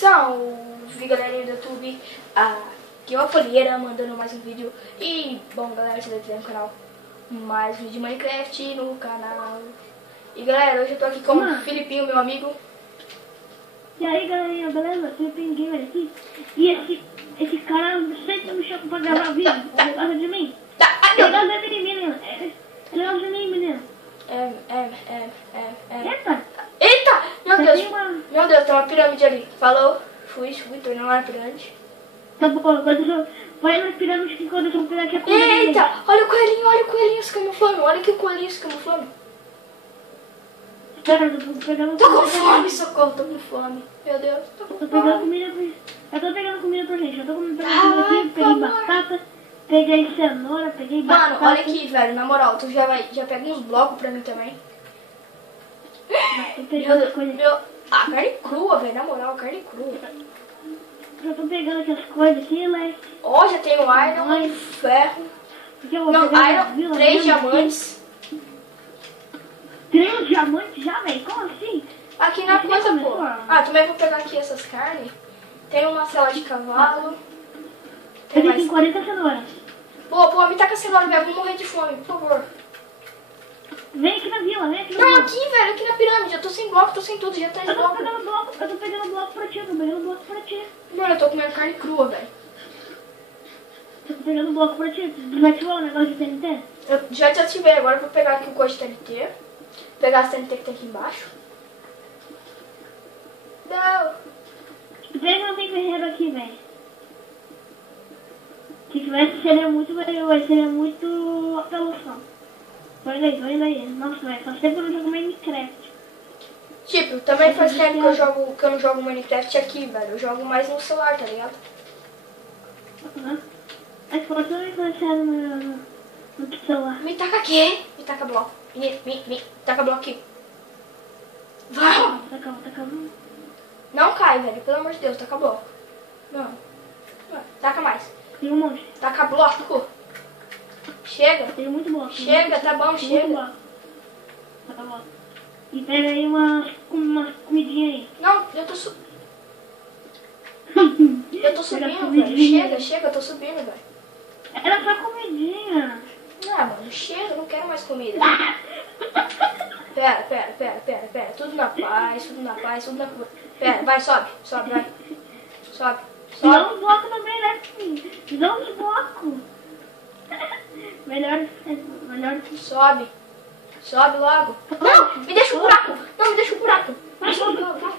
Salve galerinha do YouTube, aqui é o Folheira mandando mais um vídeo. E bom galera, vocês aqui no canal, mais vídeo de Minecraft no canal. E galera, hoje eu tô aqui com o Filipinho, meu amigo. E aí galerinha, beleza? Filipinho Gamer aqui. E esse cara sempre me chama pra gravar vídeo, ele gosta de mim. Ele gosta de mim, menino. Ele gosta de mim, menino. Eita! Meu Deus, tem uma pirâmide ali. Falou, fui, tô indo lá na pirâmide. Tá bom, quando vai na pirâmide que quando eu vou pegar aqui a pirâmide. Eita, olha o coelhinho se camuflando, olha que o coelhinho se camuflando. Espera, eu tô pegando Tô com fome, socorro, tô com fome. Meu Deus, tô com fome. Eu tô pegando comida pra gente, eu tô pegando comida aqui, peguei batata, peguei cenoura, peguei batata. Mano, olha aqui, velho, na moral, tu já pega uns blocos pra mim também. Tô pegando as coisas. Carne crua, velho, na moral, carne crua. Já tô pegando aqui as coisas aqui, né? Ó, já tem o iron, ferro. Não, iron, 3 diamantes. 3 diamantes já, velho? Como assim? Aqui na coisa, pô. Também vou pegar aqui essas carnes. Tem uma cela de cavalo. Eu tenho 40 cenouras. Pô, me taca a cenoura, velho, vou morrer de fome, por favor. Vem aqui na vila, vem aqui na Não, vila. aqui, velho, aqui na pirâmide. Eu tô sem bloco, tô sem tudo, já tá Eu tô bloco. pegando bloco pra ti, eu tô pegando bloco pra ti. Mano, eu tô comendo carne crua, velho. Eu tô pegando bloco pra ti. Tu vai ativar o negócio de TNT? Eu já desativei, agora eu vou pegar aqui o código de TNT. Pegar as TNT que tem aqui embaixo. Não. Tu vê que não tem ferreiro aqui, velho. Se tivesse, seria muito apelação. Olha aí. Nossa, velho, faz tempo que eu não jogo Minecraft. Tipo, também faz tempo que eu não jogo Minecraft aqui, velho. Eu jogo mais no celular, tá ligado? Mas pode também começar no celular. Me taca aqui. Me taca bloco. Me taca bloco aqui. Vamos. Taca. Não cai, velho. Pelo amor de Deus, taca bloco. Não. Taca mais. Tem um monte. Taca bloco. Chega. Tem muito bloco. Chega, tá bom, chega. Tá bom. E pega aí umas comidinhas aí. Não, eu tô subindo, velho. Chega, eu tô subindo, velho. Era só comidinha. Mano, chega, eu não quero mais comida. Pera. Tudo na paz. Pera, vai, sobe, vai. Sobe. Dá uns blocos também, né? Dá uns blocos. Melhor. Sobe logo. Não, me deixa o buraco. Vai, sobe logo. Vai,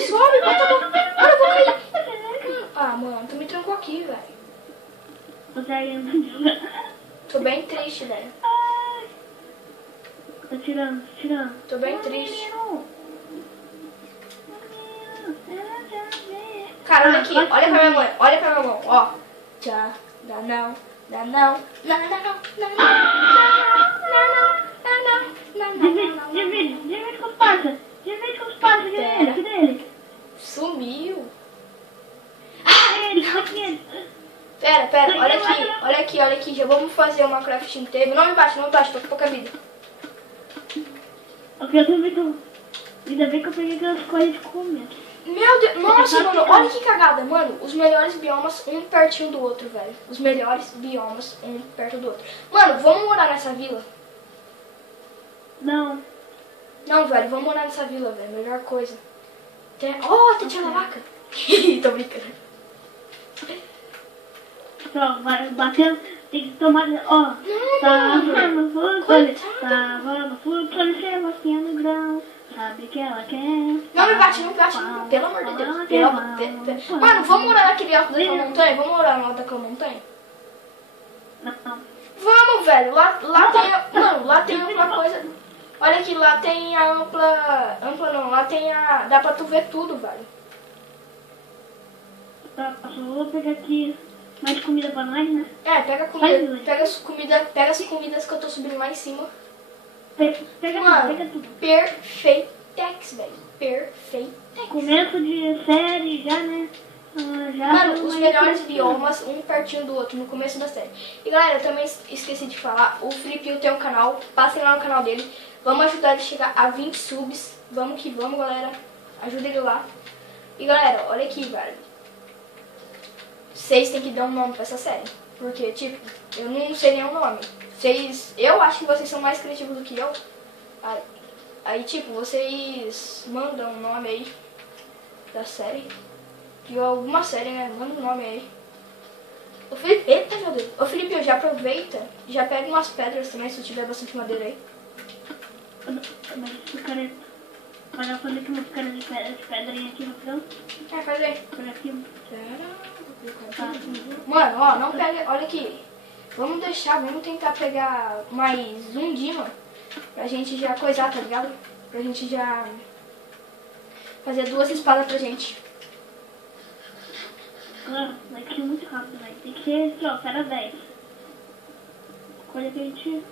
sobe. Agora eu vou cair. Mano, tu me trancou aqui, velho. Tô bem triste, velho. Tô tirando. Tô bem triste. Cara, olha aqui. Olha pra minha mão. Ó. Tchau. Não. Divide com os parça. Cadê ele? Sumiu. Ele. Pera, olha aqui, já vamos fazer uma crafting table. Não me bate, tô com pouca vida. Ok, eu também tô. Ainda bem que eu peguei aquelas coisas de comer. Meu Deus, nossa, mano, olha que cagada, mano. Os melhores biomas, um pertinho do outro, velho. Os melhores biomas, um perto do outro. Mano, vamos morar nessa vila? Não, velho, vamos morar nessa vila, velho. Melhor coisa. Tem a vaca. Tô brincando. só vai batendo. Tem que tomar. Ó, tava no fogo, crescer vaquinha no grão. Sabe que ela quer. Não me bate, pelo amor de Deus. Mano, vamos morar naquele alto daquela montanha? Vamos morar no alto daquela montanha? Não. Vamos, velho. Lá tem uma coisa. Olha aqui, lá tem a ampla não, lá tem a... Dá pra tu ver tudo, velho. Tá, vou pegar aqui mais comida pra nós, né? Pega a comida. Pega as comidas que eu tô subindo lá em cima. Pega tudo. Perfeitex, velho. Perfeitex. Começo de série já, né? Mano, os melhores biomas, um pertinho do outro, no começo da série. E galera, eu também esqueci de falar, o Filipinho tem um canal, passem lá no canal dele. Vamos ajudar ele a chegar a 20 subs. Vamos que vamos, galera. Ajuda ele lá. E galera, olha aqui, velho. Vocês têm que dar um nome pra essa série. Porque, tipo, eu não sei nenhum nome. Eu acho que vocês são mais criativos do que eu. Aí tipo, vocês mandam um nome aí da série. De alguma série, né? Manda um nome aí. Ô Felipe, eita meu Deus. Ô Felipe, já aproveita. Já pega umas pedras também, se tiver bastante madeira aí. Mas Mas eu fazer aqui umas caras de pedrinha aqui no chão. Faz aí. Por aqui. Tá. Mano, ó, não pega. Olha aqui. Vamos tentar pegar mais um Dima. Pra gente já coisar, tá ligado? Pra gente já fazer 2 espadas pra gente. Claro, vai ser muito rápido, velho. Tem que ser aqui, ó, cada 10. Coisa que a gente.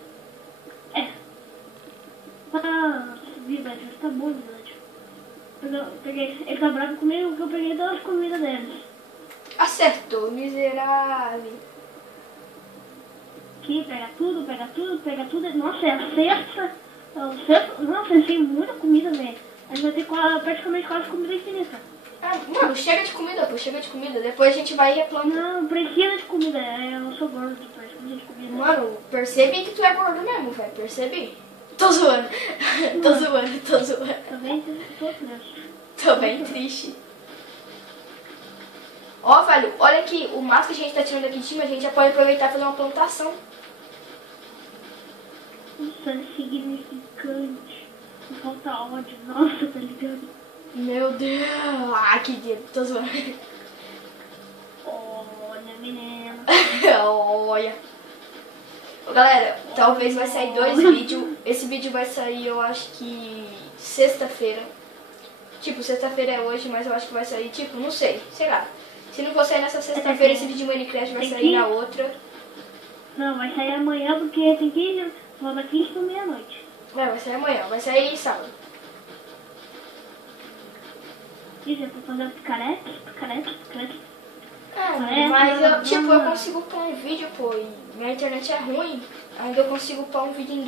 Subir, velho, tá bom, velho. Ele tá bravo comigo porque eu peguei 2 comidas deles. Acertou, miserável. Aqui, pega tudo. Nossa, é a sexta. Nossa, eu tenho muita comida, velho. A gente vai ter praticamente quase comida infinita. Mano, chega de comida, pô, chega de comida. Depois a gente vai e replanta. Não, precisa de comida. Eu sou gordo, precisa de comida. Mano, percebe que tu é gordo mesmo, velho. Percebi. Tô zoando. Tô zoando. Tô bem triste. Ó, velho, olha aqui. O mato que a gente tá tirando aqui de cima, a gente já pode aproveitar e fazer uma plantação. Nossa, é significante. Não falta ódio. Nossa, tá ligado? Meu Deus. Ah, que dedo. Tô zoando. Olha, menina. Olha. Galera, talvez vai sair 2 vídeos. Esse vídeo vai sair, eu acho que sexta-feira. Tipo, sexta-feira é hoje, mas eu acho que vai sair, tipo, não sei. Sei lá. Se não for sair nessa sexta-feira, esse vídeo de Minecraft vai sair na outra. Não, vai sair amanhã porque tem 15, volta 15 por meia-noite. Vai sair amanhã, vai sair sábado. Isso é pra fazer os picaretes. Mas eu consigo pôr um vídeo, pô, e minha internet é ruim. Ainda eu consigo pôr um vídeo em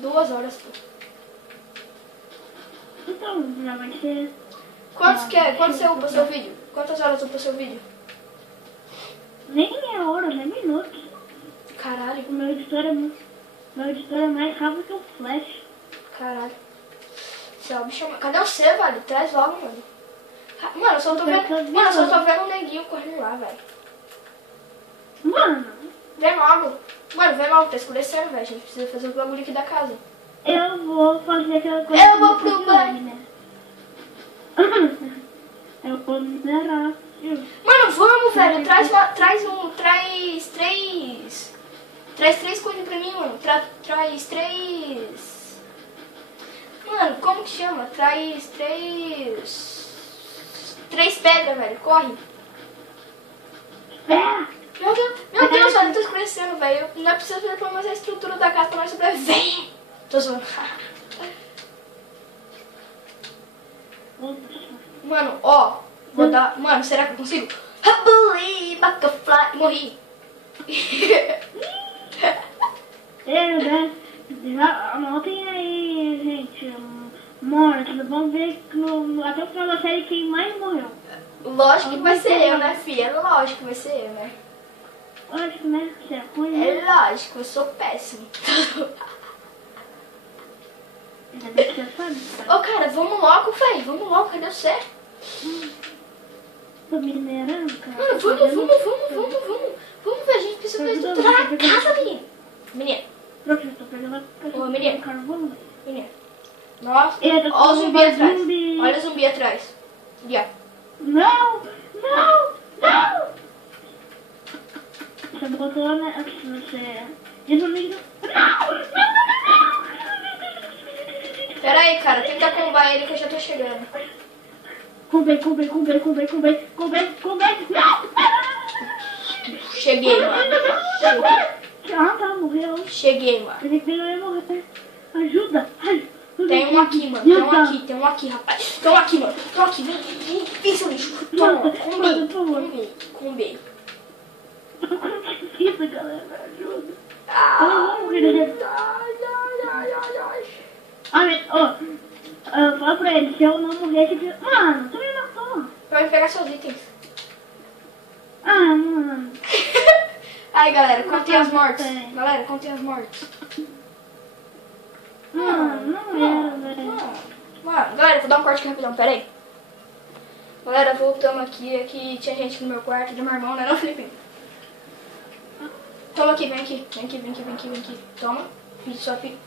2 horas, pô. Então, já vai ser... Quanto você upa seu vídeo? Quantas horas upa seu vídeo? Nem é horas, é minutos. Caralho. O meu editor é mais rápido que o Flash. Caralho. Céu, me chama. Cadê você, velho? Traz logo, mano. Mano, eu só tô vendo um neguinho correndo lá, velho. Mano. Vem logo. Mano, vem logo, tá escurecendo, velho. A gente precisa fazer o bagulho aqui da casa. Eu vou fazer aquela coisa. Eu vou pro banho. Né? Eu vou minerar. Mano, vamos, velho. Traz 3 coisas pra mim, mano. Traz 3... Mano, como que chama? Traz 3 pedras, velho. Corre. Meu Deus, velho. Tô escurecendo, velho. Não é preciso fazer pelo menos a estrutura da casa pra nós sobreviver. Tô zoando. Mano, ó. Vou dar... Mano, será que eu consigo? I believe I can fly. Morri. Anotem aí, gente. Morte. Vamos ver até o final da série quem mais morreu. Lógico que vai ser eu, né, filha? Lógico que vai ser eu, né? Lógico, né? Você é ruim, né? É lógico, eu sou péssimo. Ainda bem que você sabe. Ô, cara, vamos logo, velho. Vamos logo, cadê você? Tô minerando, cara. Mano, vamos. Vamos, velho. A gente precisa estruturar a casa, menino. Menino. Professor, tô pegando Ô, menino. carvão. Menino. Nossa, Eita, ó o zumbi atrás. zumbi. Olha o zumbi atrás. Ali, ó. Não! Você botou, né? Você... Não! Pera aí, cara. Tenta combar ele que eu já tô chegando. Combei. Não! Cheguei, mano. Ah, tá, morreu. Cheguei, mano. Ele que ia morrer. Ajuda. Tem um aqui, mano. Tem um aqui, rapaz. Tem um aqui, mano. Tem um aqui. Vem, seu lixo. Toma, combei. Isso, galera, ajuda. Fala pra ele, se eu não morrer, você... Mano, tu me matou. vai pegar seus itens. Ah, mano. Aí, galera, contem as mortes. Galera, contem as mortes. Mano, não era, velho. Mano, galera, vou dar um corte aqui rapidão, pera aí. Galera, voltamos aqui. Aqui tinha gente no meu quarto, de meu irmão, né, não, Felipe? Toma aqui, vem aqui. Vem aqui, vem aqui, vem aqui, vem aqui. Toma.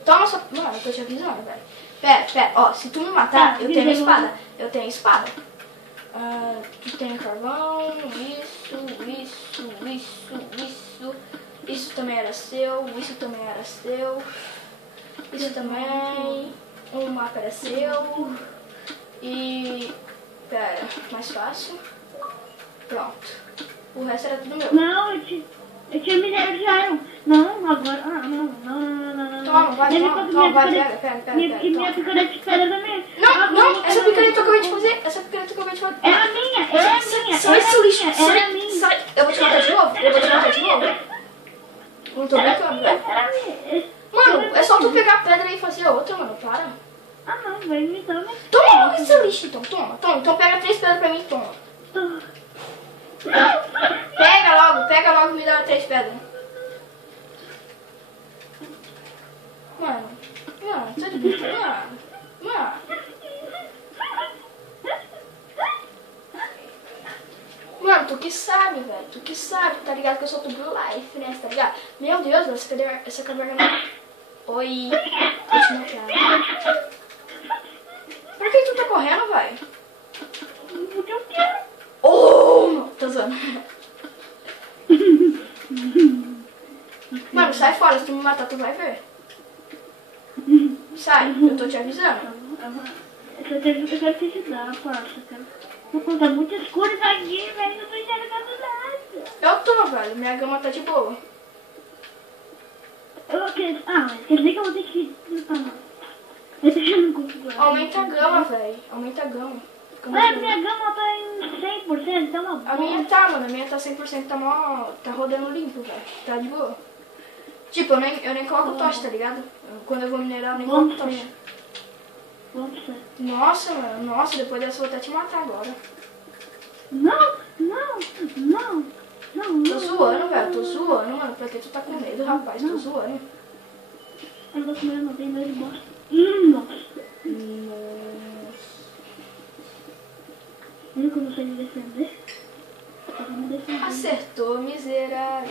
Toma sua... Mano, eu tô te avisando, velho. Pera. Ó, se tu me matar, eu tenho espada. Eu tenho espada. Tu tem carvão. Isso. Isso também era seu. Isso também era seu. Isso também. Um mapa era seu. E... Pera, mais fácil. Pronto. O resto era tudo meu. Não, eu tinha minério de iron. Não, agora... Ah, não. Toma, vai, pega. E minha picareta de pedra também. Não, essa picareta que eu acabei de fazer. Essa picareta que eu acabei de fazer. Era minha. Sai, seu lixo. Sai. Eu vou te matar de novo. Não tô brincando, velho. Era minha. Mano, é só tu pegar a pedra e fazer outra, mano. Para. Ah, não, vai me dar. Toma logo esse lixo, então. Toma. Então pega 3 pedras pra mim e toma. Pega logo e me dá 3 pedras. Mano, tá de boa. Mano, tu que sabe, velho. Tu que sabe, tá ligado? Que eu sou do Blue Life, né? Tá ligado? Meu Deus, essa caverna não... Oi. Vou te matar. Por que tu tá correndo, velho? Porque eu quero. Oh, não. Tô zoando. Mano, sai fora. Se tu me matar, tu vai ver. Sai, eu tô te avisando. Eu quero te ajudar, parça. Tá muito escuro isso aqui, velho. Não tô enxergando nada. Eu tô, velho. Minha gama tá de boa. Mas quer dizer que eu vou ter que... Ah, não. Eu não consigo. Aumenta a gama, velho. Aumenta a gama. Mas minha gama tá em 100%, tá uma boa. A minha tá, mano. A minha tá 100%, tá rodando limpo, velho. Tá de boa. Tipo, eu nem coloco tocha, tá ligado? Quando eu vou minerar, eu nem coloco tocha. Nossa, mano. Nossa, depois dessa eu vou até te matar agora. Não. Tô zoando, velho. Tô zoando, mano. Pra que tu tá com medo, rapaz? Tô zoando. Eu não tô com medo, não. Tem medo de bosta. Nossa. Viu que eu não sei me defender? Acertou, miserável.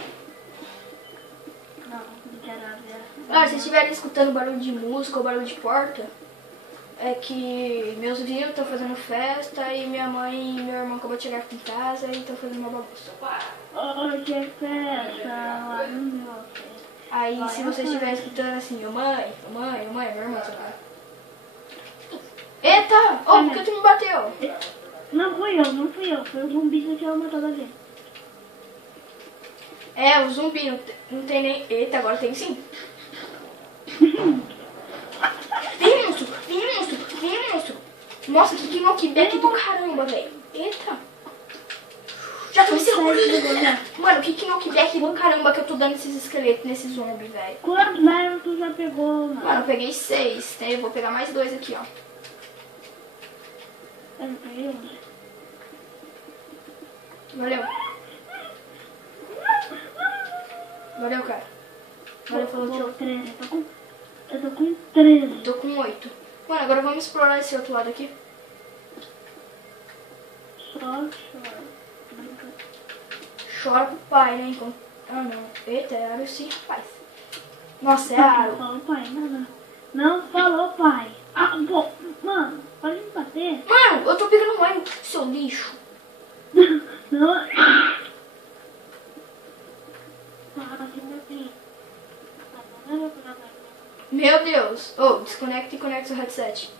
Não, miserável. Ah, se estiverem escutando barulho de música ou barulho de porta, é que meus vizinhos estão fazendo festa e minha mãe e meu irmão acabou de chegar aqui em casa e estão fazendo uma bagunça. Hoje é festa lá no meu. Aí se você estiver escutando assim, mãe, meu irmão, sei lá. Eita! Oh, por que tu me bateu? Não fui eu. Foi o zumbi que tinha matado a gente. É, o zumbi, não tem nem... Eita, agora tem sim. Vem, monstro. Nossa, que knockback do caramba, velho. Eita. Já tô me segurando. Mano, que knockback do caramba que eu tô dando esses esqueletos nesse zombie, velho. Quantos level tu já pegou, mano? Mano, eu peguei 6, né? Eu vou pegar mais 2 aqui, ó. Eu não peguei 11. Valeu. Valeu, cara. Valeu, falou que eu... 13. Eu tô com 13. Tô com 8. Mano, agora vamos explorar esse outro lado aqui. Só chora. Chora pro pai, né? Enquanto... Ah, não. Eita, é aro sim, rapaz. Nossa, é aro. Não falou pai, não falou pai. Ah, pô, mano, pode me bater? Mano, eu tô pegando banho, seu lixo. Não. Meu Deus. Oh, desconecta e conecta o headset.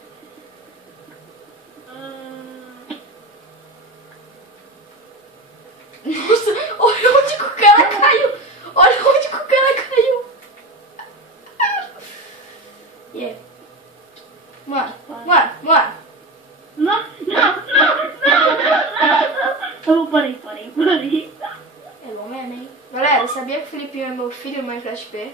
Nossa, olha onde que o cara caiu. Yeah. Mano. Não. Eu parei. É bom mesmo, hein? Galera, sabia que o Filipinho é meu filho no Minecraft P?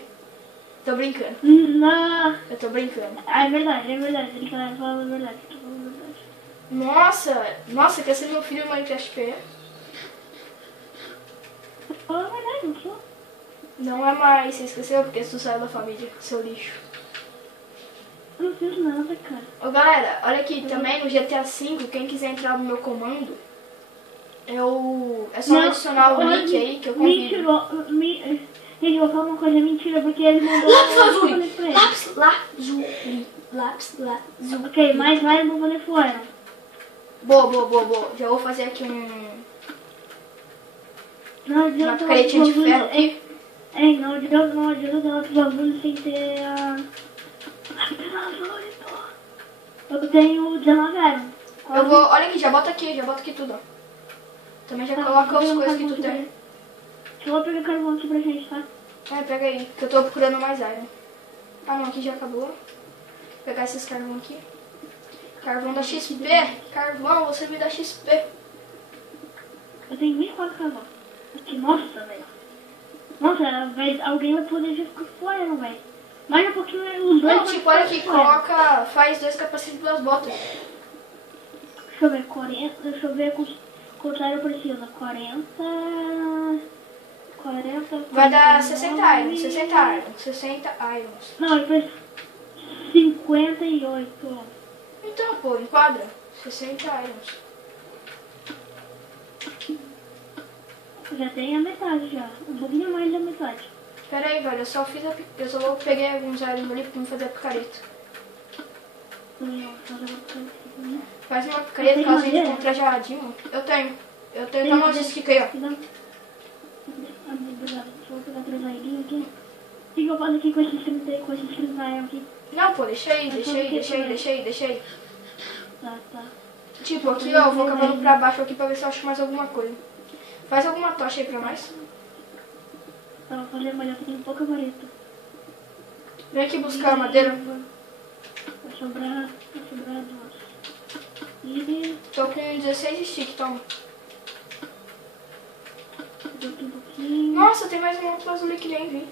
Tô brincando. Não. Eu tô brincando. Ah, é verdade. Ele tá falando a verdade. Nossa, quer ser meu filho no Minecraft PE? Fala a verdade, não sou. Não é mais, você esqueceu porque tu saiu da família, seu lixo. Eu não fiz nada, cara. Ô galera, olha aqui, também no GTA V, quem quiser entrar no meu comando, é só adicionar o link aí que eu convido. Gente, eu vou falar uma coisa mentira, porque ele mandou... Lápis lazuli. Ok, mas vai, eu não vou fazer fora. Boa. Já vou fazer aqui Não uma adianta caretinha de ferro aqui. Não adianta lápis lazuli sem ter a... Lápis lazuli, pô. Eu tenho 19 anos. Olha aqui, já bota aqui tudo, ó. Também já coloca as coisas que tu tem. Eu vou pegar carvão aqui pra gente, tá? Pega aí, que eu tô procurando mais iron. Ah não, aqui já acabou. Vou pegar esses carvão aqui. Carvão da XP. Carvão, você me dá XP. Eu tenho 24 carvão. Aqui, nossa, velho. Nossa, alguém vai poder já ficar fora, velho. Mais um pouquinho, os dois. Não, tipo, olha aqui, faz 2 capacetes das botas. Deixa eu ver, 40, deixa eu ver quanto eu preciso. 40... Vai dar 60 irons, 60 irons. Não, eu preciso 58. Então, pô, enquadra. 60 irons. Já tem a metade já. Um pouquinho mais da metade. Pera aí, velho, eu só vou pegar alguns irons ali pra me fazer a picareta. Faz uma picareta caso a gente encontrar geladinho. Eu tenho tá no stick aí, ó. Obrigado. Vou pegar 3 irinhos aqui. O que eu faço aqui com esses 30 irons aqui? Não, pô, deixa aí. Tá. Tipo, aqui, ó, eu vou cavando pra baixo aqui pra ver se eu acho mais alguma coisa. Faz alguma tocha aí pra nós. Tá, vou fazer, mas eu tenho pouca vareta. Vem aqui buscar a madeira. Vai sobrar 2. E... Tô com 16 stick, toma. um pouquinho. Nossa, tem mais um outro azul que nem vi.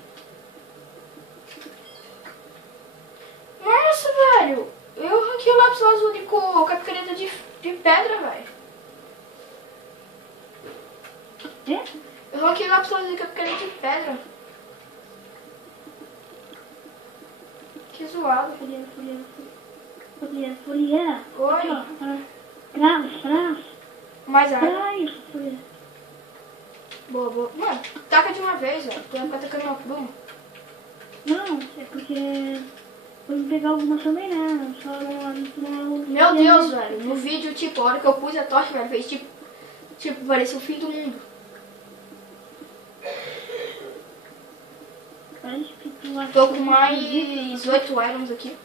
Nossa, velho. Eu ranquei o lápis azul com a picareta de pedra, velho. Eu ranquei o lápis azul com a picareta de pedra. Que zoado. Folheira. Oi. Aqui, ó. Trás. Mais água. Trás, folheira. Boa. Mano, taca de uma vez, velho. Tu vai ficar tacando uma pluma. Não, é porque... Vou pegar algumas também, né? Só não... Meu Deus, velho. No vídeo, tipo, a hora que eu pus a tocha, velho, fez tipo, parecia o fim do mundo. Tô com mais 8 irons aqui.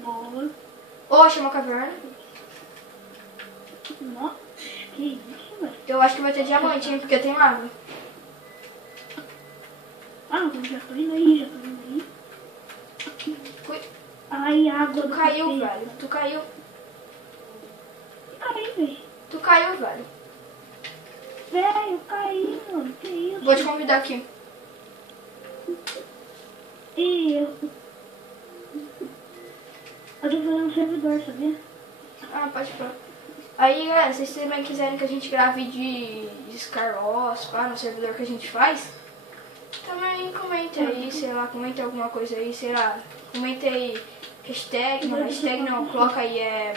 Boa. Achei uma caverna. Nossa, que isso, velho. Eu acho que vai ter diamante, hein, porque tem lava. Eu já tô indo aí. Ai, água do caiu, café. velho. Tu caiu. Caiu, velho. Tu caiu, velho. Velho, caí, mano. Que isso? Vou te convidar aqui. Eu tô fazendo um servidor, sabia? Pode falar. Aí, galera, se vocês também quiserem que a gente grave de Skyros, no servidor que a gente faz, também comenta aí, sei lá, comenta alguma coisa aí, sei lá, comenta aí, hashtag não, coloca aí,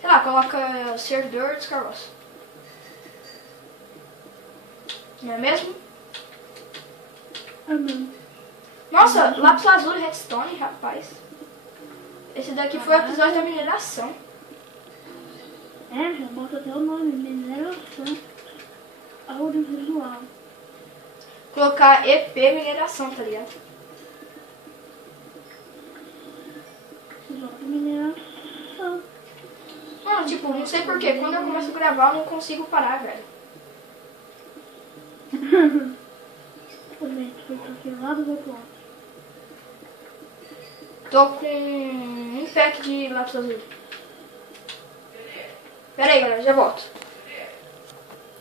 sei lá, coloca servidor de Skyros. Não é mesmo? Amém. Nossa, lápis lazuli, redstone, rapaz. Esse daqui foi o episódio da mineração. Já bota até o nome, mineração audiovisual. Colocar EP mineração, tá ligado? Mineração. Mano, tipo, não sei porquê, quando eu começo a gravar eu não consigo parar, velho. Foi cancelado do outro lado. Tô com um pack de lápis azul. Pera aí, galera, já volto.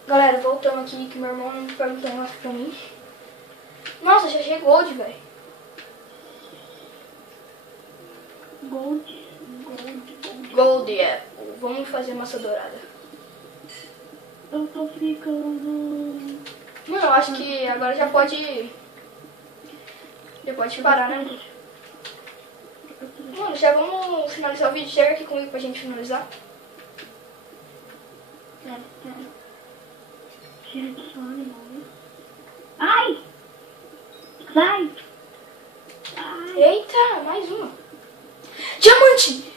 Galera, voltando aqui, que meu irmão perguntou um negócio pra mim. Nossa, já achei gold, velho. Gold. Gold apple. Vamos fazer massa dourada. Eu tô ficando... Mano, eu acho que agora já pode... Já pode parar, né? Mano, já vamos finalizar o vídeo. Chega aqui comigo pra gente finalizar. Pera. Cheiro de sono, não. Ai! Sai! Ai! Eita, mais uma. Diamante!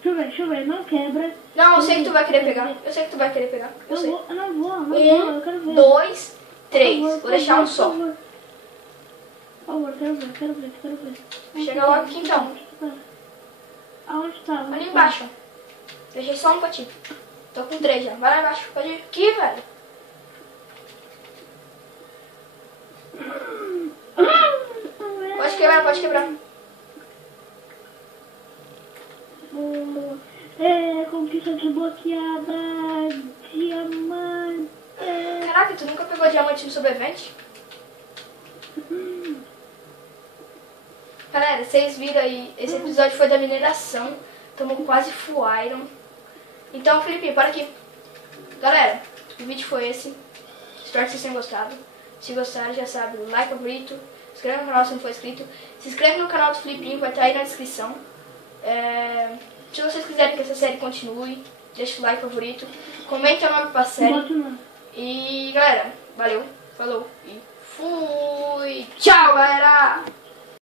Deixa eu ver, não quebra. Não, eu sei que tu vai querer pegar. Eu sei que tu vai querer pegar. Eu sei. Eu não vou, eu quero ver. 2, 3. Por favor, Vou deixar um só. Por favor, quero ver. Chega logo aqui então. Aonde tá? Ali embaixo. Deixei só um pra ti. Tô com 3 já. Vai lá embaixo. Pode ir aqui, velho. Pode quebrar. Conquista desbloqueada. Diamante. Caraca, tu nunca pegou diamante no sobrevivente? Galera, vocês viram aí, esse episódio foi da mineração. Estamos quase full iron. Então, Felipe, para aqui. Galera, o vídeo foi esse. Espero que vocês tenham gostado. Se gostaram, já sabe, like, favorito. Se inscreve no canal se não for inscrito. Se inscreve no canal do Felipinho, vai estar aí na descrição. Se vocês quiserem que essa série continue, deixa o like, favorito. Comente o nome pra série. E galera, valeu, falou e fui. Tchau, galera!